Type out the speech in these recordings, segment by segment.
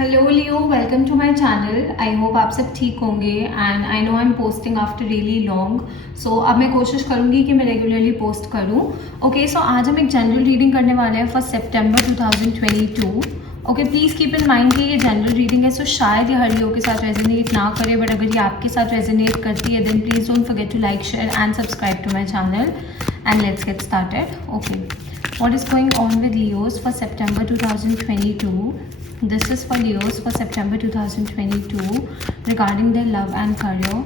Hello Leo, welcome to my channel. I hope आप सब ठीक होंगे and I know I am posting after really long. So अब मैं कोशिश करूंगी कि मैं रेगुलरली पोस्ट करूं। ओके, सो आज हम एक जनरल रीडिंग करने वाले हैं फॉर सितंबर 2022। Okay, please keep in mind कि ये जनरल रीडिंग है, सो शायद ये हर लियो के साथ रेजोनेट ना करे, बट अगर ये आपके साथ रेजोनेट करती है then please don't forget to like, share and subscribe to my channel and let's get started. Okay, what is going on with Leos for September 2022? This is for Leos for September 2022 regarding their love and career.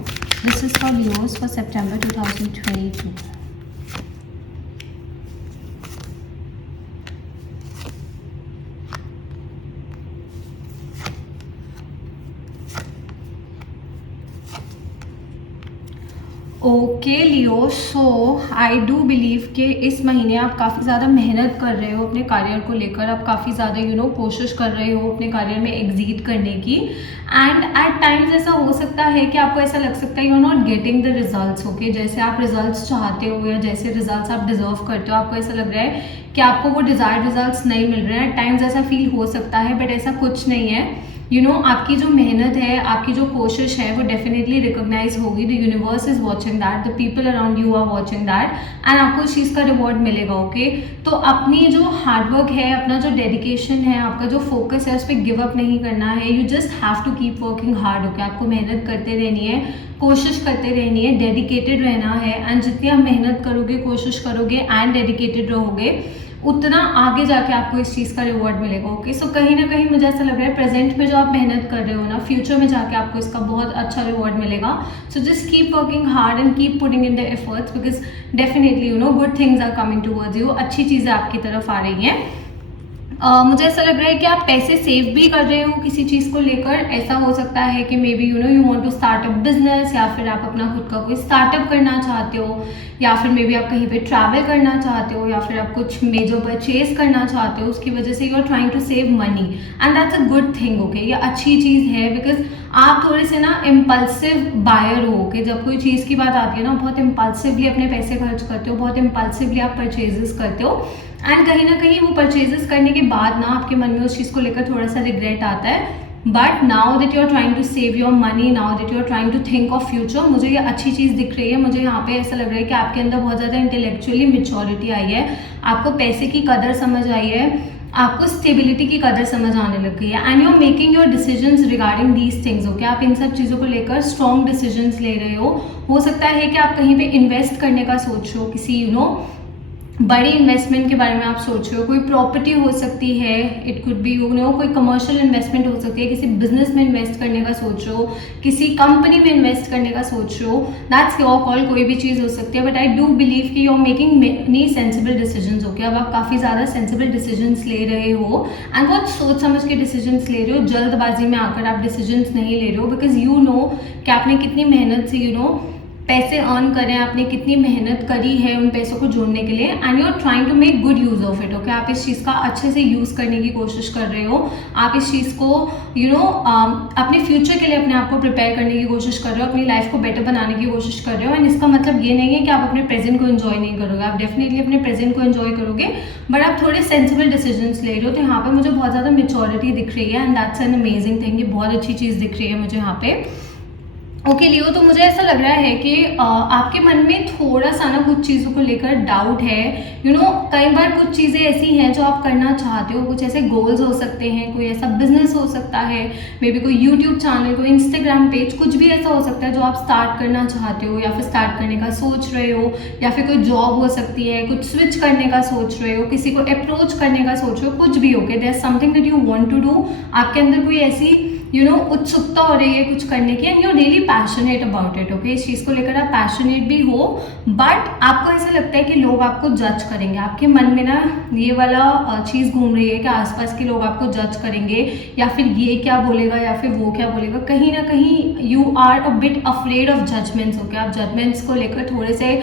This is for Leos for September 2022. Okay Leo, so I do believe कि इस महीने आप काफ़ी ज़्यादा मेहनत कर रहे हो अपने करियर को लेकर। आप काफ़ी ज़्यादा कोशिश कर रहे हो अपने करियर में एग्जीट करने की। एंड एट टाइम्स ऐसा हो सकता है कि आपको ऐसा लग सकता है you are not getting the results. Okay, जैसे आप रिजल्ट्स चाहते हो या जैसे रिजल्ट्स आप डिजर्व करते हो, आपको ऐसा लग रहा है कि आपको वो डिज़ायर्ड रिजल्ट्स नहीं मिल रहे हैं। एट टाइम्स ऐसा फील हो सकता है, बट ऐसा कुछ नहीं है। आपकी जो मेहनत है, आपकी जो कोशिश है, वो डेफिनेटली रिकॉग्नाइज होगी। The universe is watching that, the people around you are watching that and आपको इस चीज़ का रिवॉर्ड मिलेगा। ओके, तो अपनी जो हार्डवर्क है, अपना जो डेडिकेशन है, आपका जो फोकस है, उस पर गिव अप नहीं करना है। You just have to keep working hard. Okay, आपको मेहनत करते रहनी है, कोशिश करते रहनी है, डेडिकेटेड रहना है। एंड जितनी आप मेहनत करोगे, कोशिश करोगे एंड डेडिकेटेड रहोगे, उतना आगे जाके आपको इस चीज़ का रिवॉर्ड मिलेगा। ओके, सो कहीं ना कहीं मुझे ऐसा लग रहा है प्रेजेंट में जो आप मेहनत कर रहे हो ना, फ्यूचर में जाके आपको इसका बहुत अच्छा रिवॉर्ड मिलेगा। So just keep working hard and keep putting in the efforts, because definitely good things are coming towards you. अच्छी चीज़ें आपकी तरफ आ रही हैं। मुझे ऐसा लग रहा है कि आप पैसे सेव भी कर रहे हो किसी चीज़ को लेकर। ऐसा हो सकता है कि maybe you want to start a business, या फिर आप अपना खुद का कोई स्टार्टअप करना चाहते हो, या फिर मे बी आप कहीं पे ट्रैवल करना चाहते हो, या फिर आप कुछ मेजर परचेज करना चाहते हो। उसकी वजह से you are trying to save money and that's a good thing. Okay, ये अच्छी चीज़ है, बिकॉज आप थोड़े से ना इम्पल्सिव बायर हो के, जब कोई चीज़ की बात आती है ना, बहुत इम्पल्सिवली अपने पैसे खर्च करते हो, बहुत इम्पल्सिवली आप परचेजेस करते हो। एंड कहीं ना कहीं वो परचेजेस करने के बाद ना आपके मन में उस चीज़ को लेकर थोड़ा सा रिग्रेट आता है। But now that you are trying to save your money, now that you are trying to think of future, मुझे ये अच्छी चीज़ दिख रही है। मुझे यहाँ पे ऐसा लग रहा है कि आपके अंदर बहुत ज़्यादा इंटेलेक्चुअली मेच्योरिटी आई है, आपको पैसे की कदर समझ आई है, आपको स्टेबिलिटी की कदर समझ आने लग गई है। And you are making your decisions regarding these things. Okay, आप इन सब चीज़ों को लेकर स्ट्रॉन्ग डिसीजंस ले रहे हो सकता है कि आप कहीं पे इन्वेस्ट करने का सोच रहे हो, किसी बड़ी इन्वेस्टमेंट के बारे में आप सोच रहे हो। कोई प्रॉपर्टी हो सकती है, इट कुड बी कोई कमर्शियल इन्वेस्टमेंट हो सकती है, किसी बिजनेस में इन्वेस्ट करने का सोच रहे हो, किसी कंपनी में इन्वेस्ट करने का सोच रहे हो। दैट्स योर कॉल, कोई भी चीज़ हो सकती है। बट आई डू बिलीव कि you are making many sensible decisions. Okay, अब आप काफ़ी ज़्यादा सेंसिबल डिसीजंस ले रहे हो एंड बहुत सोच समझ के डिसीजंस ले रहे हो। जल्दबाजी में आकर आप डिसीजंस नहीं ले रहे हो, बिकॉज यू नो कि आपने कितनी मेहनत से पैसे अर्न करें, आपने कितनी मेहनत करी है उन पैसों को जोड़ने के लिए। And you are trying to make good use of it. Okay, आप इस चीज़ का अच्छे से यूज़ करने की कोशिश कर रहे हो। आप इस चीज़ को अपने फ्यूचर के लिए अपने आप को प्रिपेयर करने की कोशिश कर रहे हो, अपनी लाइफ को बेटर बनाने की कोशिश कर रहे हो। एंड इसका मतलब ये नहीं है कि आप अपने प्रेजेंट को एंजॉय नहीं करोगे, आप डेफिनेटली अपने प्रेजेंट को एंजॉय करोगे, बट आप थोड़े सेंसिबल डिसीजंस ले रहे हो। तो यहाँ पर मुझे बहुत ज़्यादा मेच्योरिटी दिख रही है and that's an amazing thing. ये बहुत अच्छी चीज़ दिख रही है मुझे यहाँ पे। ओके लियो, तो मुझे ऐसा लग रहा है कि आपके मन में थोड़ा सा ना कुछ चीज़ों को लेकर डाउट है। कई बार कुछ चीज़ें ऐसी हैं जो आप करना चाहते हो, कुछ ऐसे गोल्स हो सकते हैं, कोई ऐसा बिजनेस हो सकता है, मे बी कोई यूट्यूब चैनल, कोई इंस्टाग्राम पेज, कुछ भी ऐसा हो सकता है जो आप स्टार्ट करना चाहते हो या फिर स्टार्ट करने का सोच रहे हो, या फिर कोई जॉब हो सकती है, कुछ स्विच करने का सोच रहे हो, किसी को अप्रोच करने का सोच रहे हो, कुछ भी हो के, there is something that you want to do. आपके अंदर कोई ऐसी उत्सुकता हो रही है कुछ करने की and you are really passionate about it. Okay, इस चीज़ को लेकर आप पैशनेट भी हो, बट आपको ऐसा लगता है कि लोग आपको जज करेंगे। आपके मन में ना ये वाला चीज़ घूम रही है कि आसपास के लोग आपको जज करेंगे, या फिर ये क्या बोलेगा, या फिर वो क्या बोलेगा। कहीं ना कहीं you are a bit afraid of judgments. Okay, आप जजमेंट्स को लेकर थोड़े से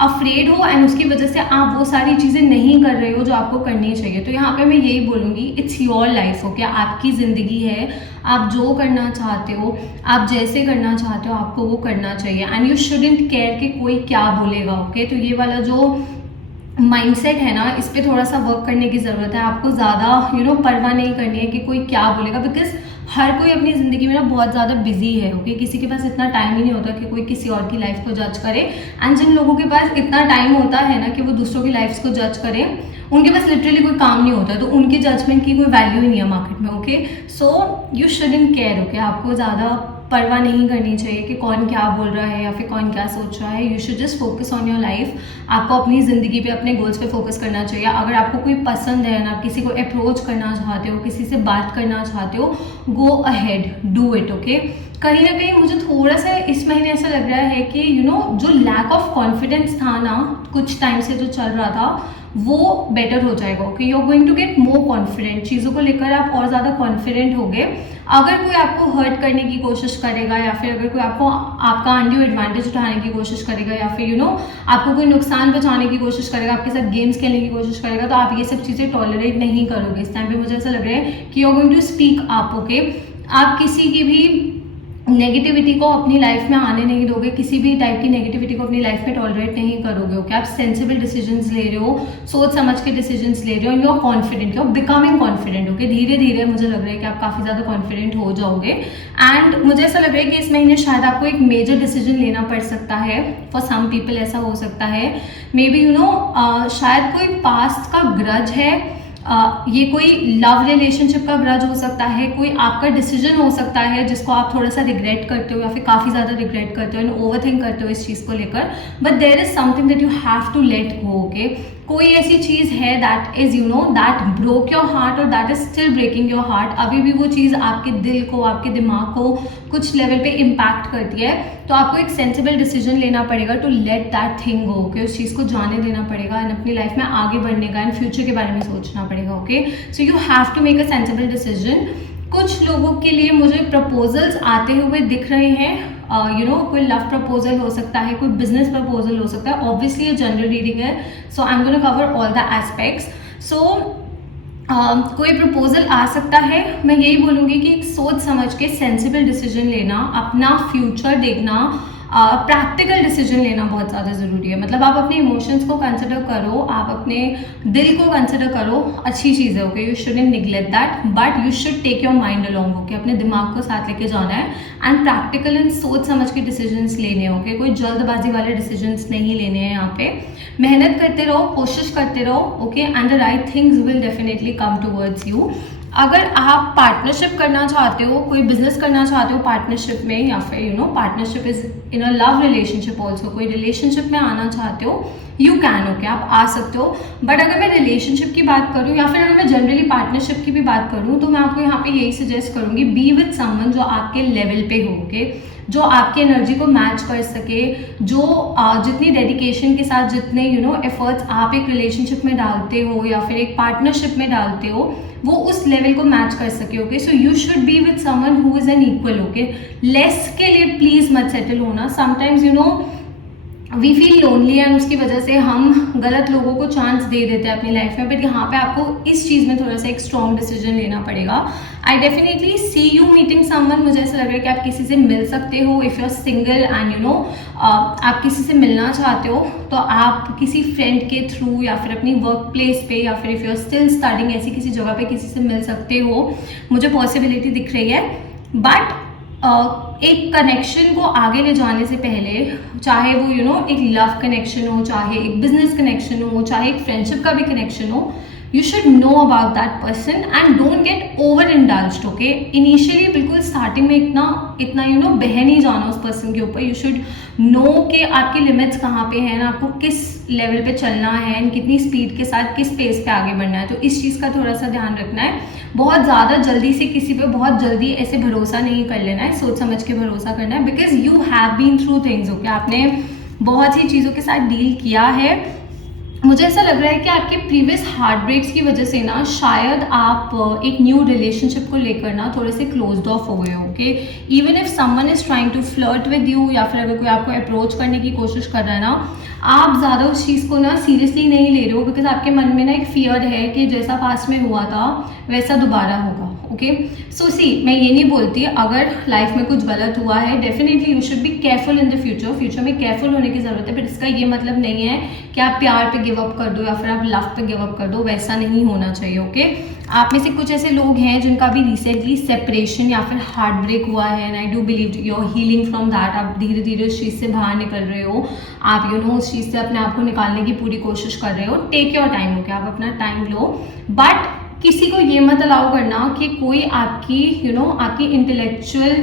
अफ्रेड हो एंड उसकी वजह से आप वो सारी चीज़ें नहीं कर रहे हो जो आपको करनी चाहिए। तो यहाँ पे मैं यही बोलूँगी, इट्स योर लाइफ। ओके, आपकी ज़िंदगी है, आप जो करना चाहते हो, आप जैसे करना चाहते हो, आपको वो करना चाहिए एंड यू शुडंट केयर कि कोई क्या बोलेगा। ओके, तो ये वाला जो माइंडसेट है ना, इस पे थोड़ा सा वर्क करने की ज़रूरत है। आपको ज़्यादा परवाह नहीं करनी है कि कोई क्या बोलेगा, बिकॉज हर कोई अपनी ज़िंदगी में ना बहुत ज़्यादा बिजी है। ओके, किसी के पास इतना टाइम ही नहीं होता कि कोई किसी और की लाइफ को जज करे। एंड जिन लोगों के पास इतना टाइम होता है ना कि वो दूसरों की लाइफ को जज करें, उनके पास लिटरली कोई काम नहीं होता, तो उनकी जजमेंट की कोई वैल्यू ही नहीं है मार्केट में। Okay, so you shouldn't care. Okay, आपको ज़्यादा परवाह नहीं करनी चाहिए कि कौन क्या बोल रहा है या फिर कौन क्या सोच रहा है। You should just focus on your life. आपको अपनी ज़िंदगी पे, अपने गोल्स पे फोकस करना चाहिए। अगर आपको कोई पसंद है ना, किसी को अप्रोच करना चाहते हो, किसी से बात करना चाहते हो, go ahead, do it. Okay, कहीं ना कहीं मुझे थोड़ा सा इस महीने ऐसा लग रहा है कि जो लैक ऑफ कॉन्फिडेंस था ना कुछ टाइम से जो चल रहा था, वो बेटर हो जाएगा। Okay, you are going to get more confident. चीज़ों को लेकर आप और ज़्यादा कॉन्फिडेंट हो गए। अगर कोई आपको हर्ट करने की कोशिश करेगा या फिर अगर कोई आपको आपका अनड्यू एडवांटेज उठाने की कोशिश करेगा या फिर आपको कोई नुकसान पहुंचाने की कोशिश करेगा, आपके साथ गेम्स खेलने की कोशिश करेगा, तो आप ये सब चीज़ें टॉलरेट नहीं करोगे। इस टाइम पे मुझे ऐसा लग रहा है कि you are going to speak up. Okay, आप किसी की भी नेगेटिविटी को अपनी लाइफ में आने नहीं दोगे, किसी भी टाइप की नेगेटिविटी को अपनी लाइफ में टॉलरेट नहीं करोगे। ओके, आप सेंसिबल डिसीजंस ले रहे हो, सोच समझ के डिसीजंस ले रहे हो, you are confident, you are becoming confident. Okay, धीरे धीरे मुझे लग रहा है कि आप काफ़ी ज़्यादा कॉन्फिडेंट हो जाओगे। एंड मुझे ऐसा लग रहा है कि इस महीने शायद आपको एक मेजर डिसीजन लेना पड़ सकता है। फॉर सम पीपल ऐसा हो सकता है, मे बी शायद कोई पास्ट का ग्रज है, ये कोई लव रिलेशनशिप का ग्रज हो सकता है, कोई आपका डिसीजन हो सकता है जिसको आप थोड़ा सा रिग्रेट करते हो या फिर काफ़ी ज़्यादा रिग्रेट करते हो एंड ओवरथिंक करते हो इस चीज़ को लेकर। But there is something that you have to let go. Okay, कोई ऐसी चीज़ है that is that broke your heart और that is still breaking your heart. अभी भी वो चीज़ आपके दिल को, आपके दिमाग को कुछ लेवल पे इम्पैक्ट करती है, तो आपको एक सेंसिबल डिसीजन लेना पड़ेगा to let that thing go. Okay, उस चीज़ को जाने देना पड़ेगा एंड अपनी लाइफ में आगे बढ़ने का एंड फ्यूचर के बारे में सोचना पड़ेगा। Okay, so you have to make a sensible decision. कुछ लोगों के लिए मुझे प्रपोजल्स आते हुए दिख रहे हैं। कोई लव प्रपोजल हो सकता है, कोई बिजनेस प्रपोजल हो सकता है। ऑब्वियसली ये जनरल रीडिंग है, so I am gonna cover all the aspects. So कोई प्रपोजल आ सकता है। मैं यही बोलूँगी कि एक सोच समझ के सेंसिबल डिसीजन लेना, अपना फ्यूचर देखना, प्रैक्टिकल डिसीजन लेना बहुत ज़्यादा ज़रूरी है। मतलब आप अपने इमोशंस को कंसिडर करो, आप अपने दिल को कंसिडर करो, अच्छी चीज़ है। Okay, you shouldn't neglect that, but you should take your mind along. Okay, अपने दिमाग को साथ लेके जाना है एंड प्रैक्टिकल एंड सोच समझ के डिसीजंस लेने हैं। ओके, कोई जल्दबाजी वाले डिसीजंस नहीं लेने हैं यहाँ पे। मेहनत करते रहो, कोशिश करते रहो। Okay, and the right things will definitely come towards you. अगर आप पार्टनरशिप करना चाहते हो, कोई बिजनेस करना चाहते हो पार्टनरशिप में, या फिर partnership is in a love relationship also, कोई रिलेशनशिप में आना चाहते हो, यू कैन। ओके, आप आ सकते हो। बट अगर मैं रिलेशनशिप की बात करूँ या फिर अगर मैं जनरली पार्टनरशिप की भी बात करूँ, तो मैं आपको यहाँ पे यही सजेस्ट करूँगी, बी विद समवन जो आपके लेवल पे हो। ओके, जो आपकी एनर्जी को मैच कर सके, जो जितनी डेडिकेशन के साथ, जितने एफर्ट्स आप एक रिलेशनशिप में डालते हो या फिर एक पार्टनरशिप में डालते हो, वो उस लेवल को मैच कर सके। Okay, so you should be with someone who is an equal. Okay, less के लिए प्लीज मत सेटल होना। Sometimes we feel lonely and उसकी वजह से हम गलत लोगों को चांस दे देते हैं अपनी लाइफ में। बट यहाँ पे आपको इस चीज़ में थोड़ा सा एक स्ट्रॉन्ग डिसीजन लेना पड़ेगा। I definitely see you meeting someone. मुझे ऐसा लग रहा है कि आप किसी से मिल सकते हो if you are single and आप किसी से मिलना चाहते हो, तो आप किसी फ्रेंड के थ्रू या फिर अपनी वर्क प्लेस पे या फिर if you are still studying ऐसी किसी जगह पे किसी से मिल सकते हो। मुझे पॉसिबिलिटी दिख रही है। बट एक कनेक्शन को आगे ले जाने से पहले, चाहे वो एक लव कनेक्शन हो, चाहे एक बिजनेस कनेक्शन हो, चाहे एक फ्रेंडशिप का भी कनेक्शन हो, you should know about that person and don't get over indulged. Okay, initially बिल्कुल स्टार्टिंग में इतना बह नहीं जाना उस पर्सन के ऊपर। यू शुड नो कि आपकी लिमिट्स कहाँ पे हैं, आपको किस लेवल पे चलना है एंड कितनी स्पीड के साथ किस पेस पे आगे बढ़ना है। तो इस चीज़ का थोड़ा सा ध्यान रखना है। बहुत ज़्यादा जल्दी से किसी पे बहुत जल्दी ऐसे भरोसा नहीं कर लेना है, सोच समझ के भरोसा करना है, because you have been through things. Okay, आपने बहुत सी चीज़ों के साथ डील किया है। मुझे ऐसा लग रहा है कि आपके प्रीवियस हार्ट ब्रेक्स की वजह से ना शायद आप एक न्यू रिलेशनशिप को लेकर ना थोड़े से क्लोज्ड ऑफ हो गए हो। Okay, even if someone is trying to flirt with you या फिर अगर कोई आपको अप्रोच करने की कोशिश कर रहा है ना, आप ज़्यादा उस चीज़ को ना सीरियसली नहीं ले रहे हो, बिकॉज आपके मन में ना एक फियर है कि जैसा पास्ट में हुआ था वैसा दोबारा होगा। ओके। सो सी, मैं ये नहीं बोलती अगर लाइफ में कुछ गलत हुआ है definitely you should be careful in the future में केयरफुल होने की ज़रूरत है, बट इसका ये मतलब नहीं है कि आप प्यार पे गिव अप कर दो या फिर आप लव पे गिव अप कर दो, वैसा नहीं होना चाहिए। ओके, आप में से कुछ ऐसे लोग हैं जिनका भी रिसेंटली सेपरेशन या फिर हार्ट ब्रेक हुआ है, and I do believe you are healing from that. आप धीरे धीरे उस चीज़ से बाहर निकल रहे हो, आप उस चीज़ से अपने आप को निकालने की पूरी कोशिश कर रहे हो। टेक योर टाइम, ओके, आप अपना टाइम लो, बट किसी को ये मत अलाउ करना कि कोई आपकी आपकी इंटेलेक्चुअल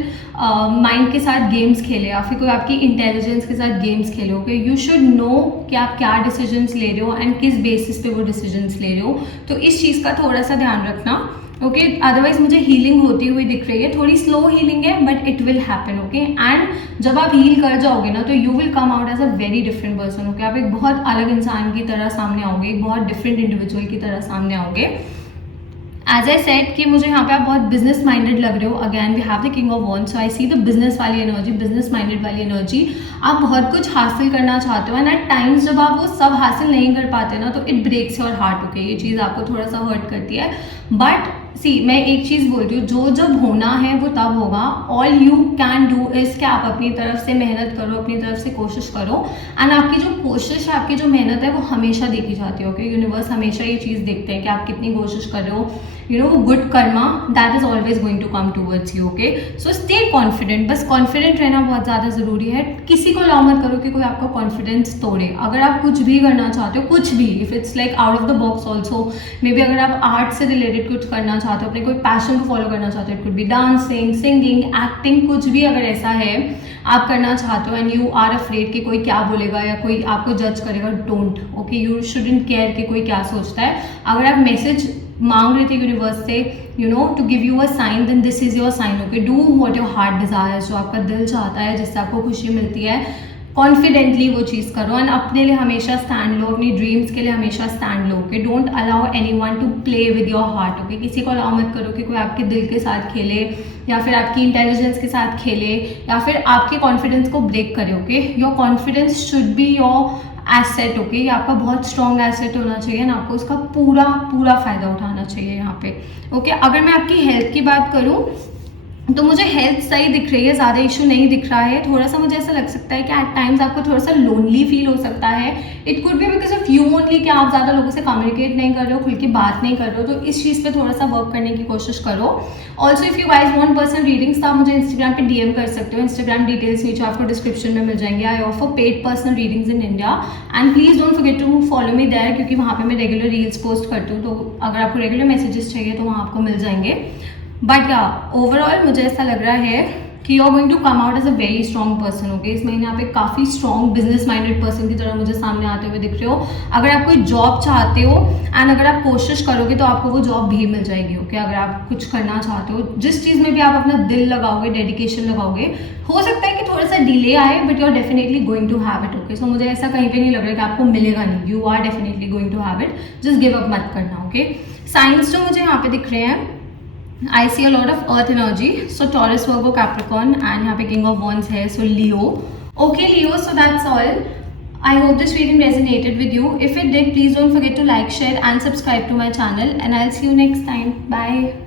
माइंड के साथ गेम्स खेले या फिर कोई आपकी इंटेलिजेंस के साथ गेम्स खेले। ओके, यू शुड नो कि आप क्या डिसीजंस ले रहे हो एंड किस बेसिस पे वो डिसीजंस ले रहे हो, तो इस चीज़ का थोड़ा सा ध्यान रखना। ओके, अदरवाइज मुझे हीलिंग होती हुई दिख रही है, थोड़ी स्लो हीलिंग है but it will happen. Okay, and जब आप हील कर जाओगे ना तो you will come out as a very different person. Okay, आप एक बहुत अलग इंसान की तरह सामने आओगे, एक बहुत डिफरेंट इंडिविजुअल की तरह सामने आओगे। एज आई सेड कि मुझे यहाँ पे आप बहुत बिजनेस माइंडेड लग रहे हो। Again we have the king of wands, so I see the business वाली एनर्जी, बिजनेस माइंडेड वाली एनर्जी। आप बहुत कुछ हासिल करना चाहते हो एंड एट टाइम्स जब आप वो सब हासिल नहीं कर पाते ना तो it breaks your heart. Okay, ये चीज़ आपको थोड़ा सा हर्ट करती है, बट सी मैं एक चीज़ बोलती हूँ, जो जब होना है वो तब होगा। All you can do is कि आप अपनी तरफ से मेहनत करो, अपनी तरफ से कोशिश करो, एंड आपकी जो कोशिश है, आपकी जो मेहनत है वो हमेशा देखी जाती है। ओके, यूनिवर्स हमेशा ये चीज़ देखते हैं कि आप कितनी कोशिश कर रहे हो। Good karma that is always going to come towards you. Okay, so stay confident, बस कॉन्फिडेंट रहना बहुत ज़्यादा ज़रूरी है। किसी को अलाउ मत करो कि कोई आपका कॉन्फिडेंस तोड़े। अगर आप कुछ भी करना चाहते हो, कुछ भी, if it's like out of the box also, may be अगर आप आर्ट से रिलेटेड कुछ करना चाहते हो, अपने कोई पैशन को फॉलो करना चाहते हो, it could be dancing, singing, acting, कुछ भी अगर ऐसा है आप करना चाहते हो एंड यू आर अफ्रेड कि कोई क्या बोलेगा या कोई आपको जज करेगा, don't. Okay, you shouldn't care कि कोई क्या सोचता है। अगर आप मैसेज मांग रहे थे यूनिवर्स से to give you a sign, then this is your sign. Okay, do what your heart desires, जो आपका दिल चाहता है, जिससे आपको खुशी मिलती है, कॉन्फिडेंटली वो चीज़ करो एंड अपने लिए हमेशा स्टैंड लो, अपनी ड्रीम्स के लिए हमेशा स्टैंड लो। Okay, don't allow anyone to play with your heart. Okay, किसी को अलाउ मत करो कि कोई आपके दिल के साथ खेले या फिर आपकी इंटेलिजेंस के साथ खेले या फिर आपके कॉन्फिडेंस को ब्रेक करे। Okay, your confidence should be your asset. Okay, ये आपका बहुत स्ट्रॉन्ग एसेट होना चाहिए ना, आपको उसका पूरा पूरा फायदा उठाना चाहिए यहाँ पे। ओके, अगर मैं आपकी हेल्थ की बात करूँ तो मुझे हेल्थ सही दिख रही है, ज़्यादा इशू नहीं दिख रहा है। थोड़ा सा मुझे ऐसा लग सकता है कि एट टाइम्स आपको थोड़ा सा लोनली फील हो सकता है। It could be because of you only, कि आप ज़्यादा लोगों से कम्युनिकेट नहीं कर रहे हो, खुल की बात नहीं कर रहे हो, तो इस चीज़ पे थोड़ा सा वर्क करने की कोशिश करो। Also if you guys want personal readings तो आप मुझे इंस्टाग्राम पे डीएम कर सकते हो। इंस्टाग्राम डिटेल्स नीचे आपको डिस्क्रिप्शन में मिल जाएंगे। I offer paid personal readings in India and please don't forget to follow me there, क्योंकि वहाँ पे मैं रेगुलर रील्स पोस्ट करती हूँ, तो अगर आपको रेगुलर मैसेजेस चाहिए तो वहाँ आपको मिल जाएंगे। बट या ओवरऑल मुझे ऐसा लग रहा है कि you are going to come out as a very strong person. Okay, इस महीने आप एक काफ़ी स्ट्रॉन्ग बिजनेस माइंडेड पर्सन की तरह मुझे सामने आते हुए दिख रहे हो। अगर आप कोई जॉब चाहते हो एंड अगर आप कोशिश करोगे तो आपको वो जॉब भी मिल जाएगी। ओके, अगर आप कुछ करना चाहते हो, जिस चीज़ में भी आप अपना दिल लगाओगे, डेडिकेशन लगाओगे, हो सकता है कि थोड़ा सा डिले आए but you are definitely going to have it. Okay, so मुझे ऐसा कहीं पे नहीं लग रहा कि आपको मिलेगा नहीं, you are definitely going to have it, just give up मत करना। ओके, साइंस जो मुझे यहाँ पे दिख रहे हैं, I see a lot of earth energy, so Taurus, Virgo, Capricorn, and यहाँ पे King of Wands है, so Leo. Okay Leo, so that's all. I hope this reading resonated with you. If it did, please don't forget to like, share and subscribe to my channel, and I'll see you next time. Bye.